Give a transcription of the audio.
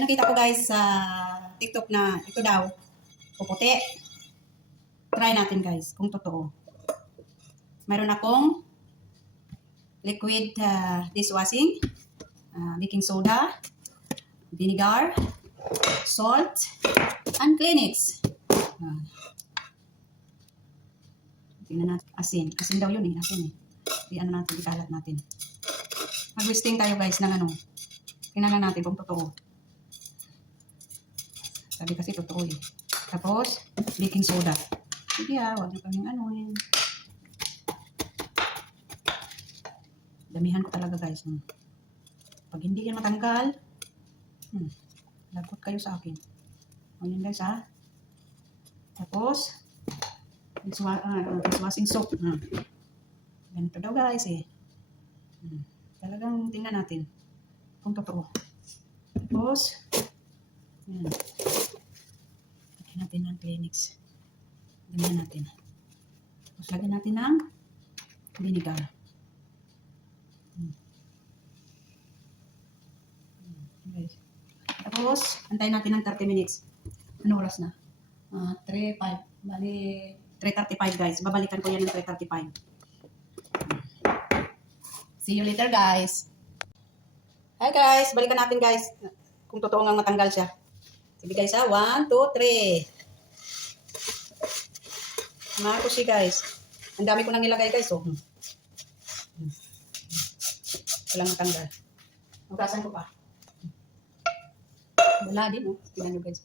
May nakita ko guys sa TikTok na ito daw, puputi. Try natin guys kung totoo. Mayroon akong liquid dishwashing, baking soda, vinegar, salt, and Kleenex. Tingnan natin. Asin. Asin daw yun eh. Asin eh. I-ano natin, ikalat natin. Mag-wisting tayo guys ng ano. Tingnan natin kung totoo. Sabi kasi totoo eh. Tapos, baking soda. Sige huwag nyo kaming ano eh. Damihan ko talaga guys. Pag hindi yan matanggal, lagot kayo sa akin. O yun guys ha. Tapos, dishwashing soap. Ganito daw guys eh. Talagang tingnan natin kung totoo. Tapos, yan. Lagyan natin ng Kleenex. Lagyan natin. Tapos lagyan natin ng vinegar. Guys. Tapos, antayin natin ng 30 minutes. Ano oras na? 3:05. Bali, 3:35 guys. Babalikan ko yan ng 3:35. See you later guys. Hi guys. Balikan natin guys. Kung totoo nga matanggal siya. Sige guys ha. 1, 2, 3. Mako siya guys. Ang dami ko nang nilagay guys. Oh. Walang matanggal. Magasan ko pa. Wala din oh. Tingnan nyo guys.